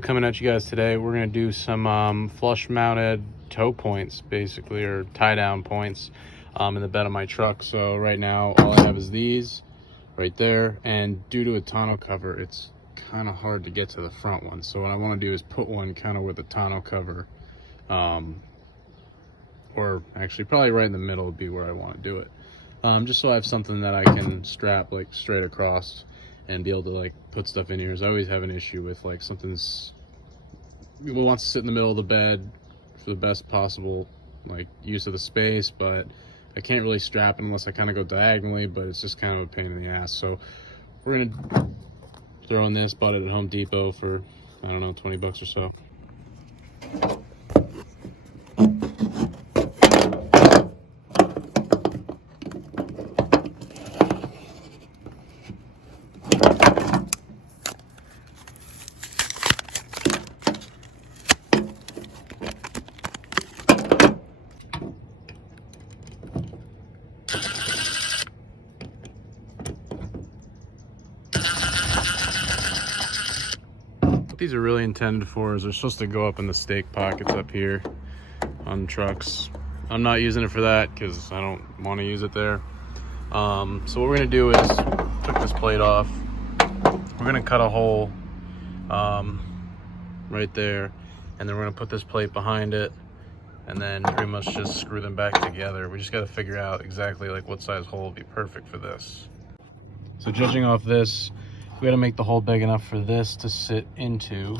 video coming at you guys today. We're going to do some flush mounted toe points, basically, or tie down points in the bed of my truck. So right now all I have is these right there, and due to a tonneau cover it's kind of hard to get to the front one. So what I want to do is put one kind of with the tonneau cover, or actually probably right in the middle would be where I want to do it, just so I have something that I can strap like straight across and be able to like put stuff in here. I always have an issue with like something's wants to sit in the middle of the bed for the best possible like use of the space, but I can't really strap it unless I kind of go diagonally, but it's just kind of a pain in the ass. So we're gonna throw in this, bought it at Home Depot for, I don't know, 20 bucks or so. These are really intended for is they're supposed to go up in the stake pockets up here on trucks. I'm not using it for that because I don't want to use it there. So what we're gonna do is took this plate off. We're gonna cut a hole right there, and then we're gonna put this plate behind it, and then pretty much just screw them back together. We just got to figure out exactly like what size hole would be perfect for this. So judging off this, we got to make the hole big enough for this to sit into,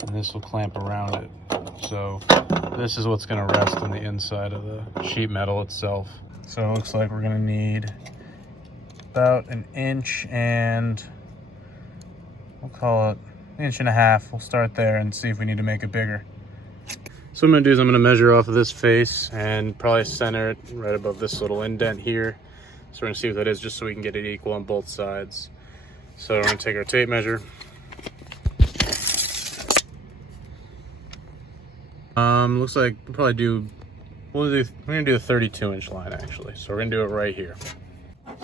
and this will clamp around it. So this is what's going to rest on the inside of the sheet metal itself. So it looks like we're going to need about 1 inch and we'll call it 1.5 inches. We'll start there and see if we need to make it bigger. So what I'm going to do is I'm going to measure off of this face and probably center it right above this little indent here. So we're gonna see what that is, just so we can get it equal on both sides. So we're gonna take our tape measure. Looks like we'll probably do, we're gonna do a 32-inch line actually. So we're gonna do it right here.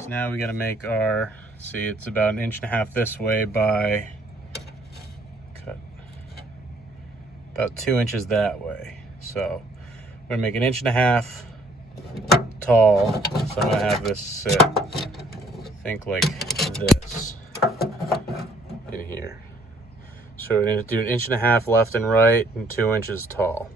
So now we gotta make our, see, it's about 1.5 inches this way by, cut, about 2 inches that way. So we're gonna make 1.5 inches tall, so I'm gonna have this sit, think like this in here. So we're gonna do 1.5 inches left and right and 2 inches tall.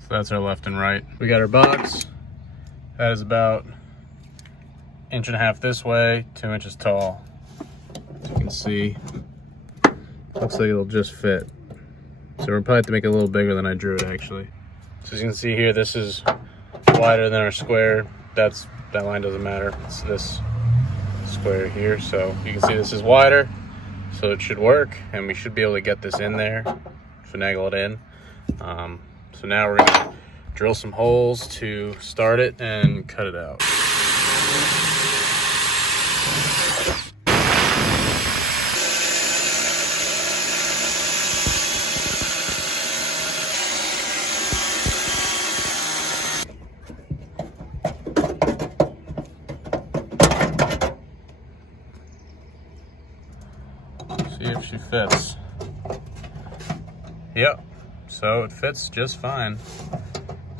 So that's our left and right. We got our box. That is about 1.5 inches this way, 2 inches tall. As you can see, looks like it'll just fit. So we'll probably have to make it a little bigger than I drew it actually. So as you can see here, this is wider than our square. That line doesn't matter. It's this square here. So you can see this is wider, so it should work, and we should be able to get this in there, finagle it in. So now we're gonna drill some holes to start it and cut it out. See if she fits. Yep, so it fits just fine.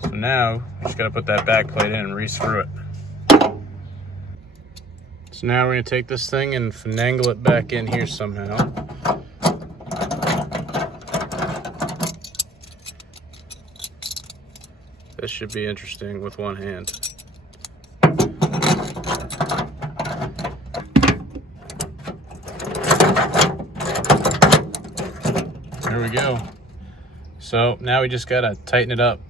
So now we just got to put that back plate in and re-screw it. So now we're going to take this thing and finagle it back in here somehow. This should be interesting with one hand. There we go. So now we just gotta tighten it up.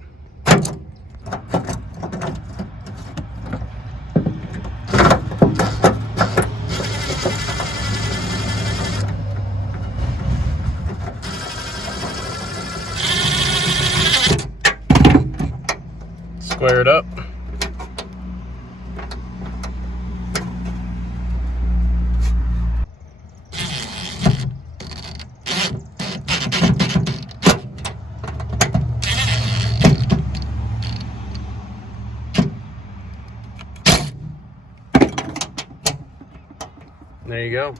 Square it up. There you go.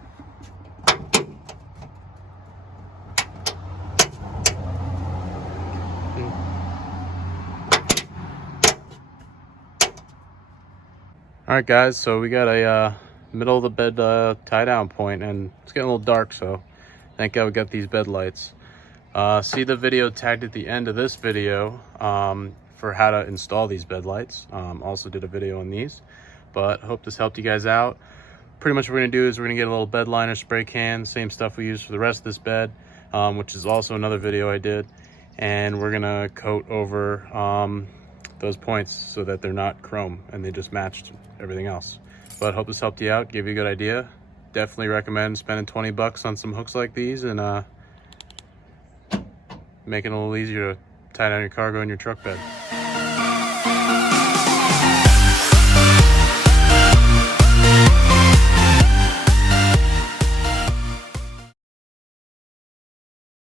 All right, guys, so we got a middle of the bed tie down point, and it's getting a little dark, so thank God we got these bed lights. See the video tagged at the end of this video for how to install these bed lights. Also did a video on these, but hope this helped you guys out. Pretty much what we're gonna do is we're gonna get a little bed liner spray can, same stuff we use for the rest of this bed, which is also another video I did, and we're gonna coat over those points so that they're not chrome and they just matched everything else. But hope this helped you out, gave you a good idea. Definitely recommend spending 20 bucks on some hooks like these and making it a little easier to tie down your cargo in your truck bed.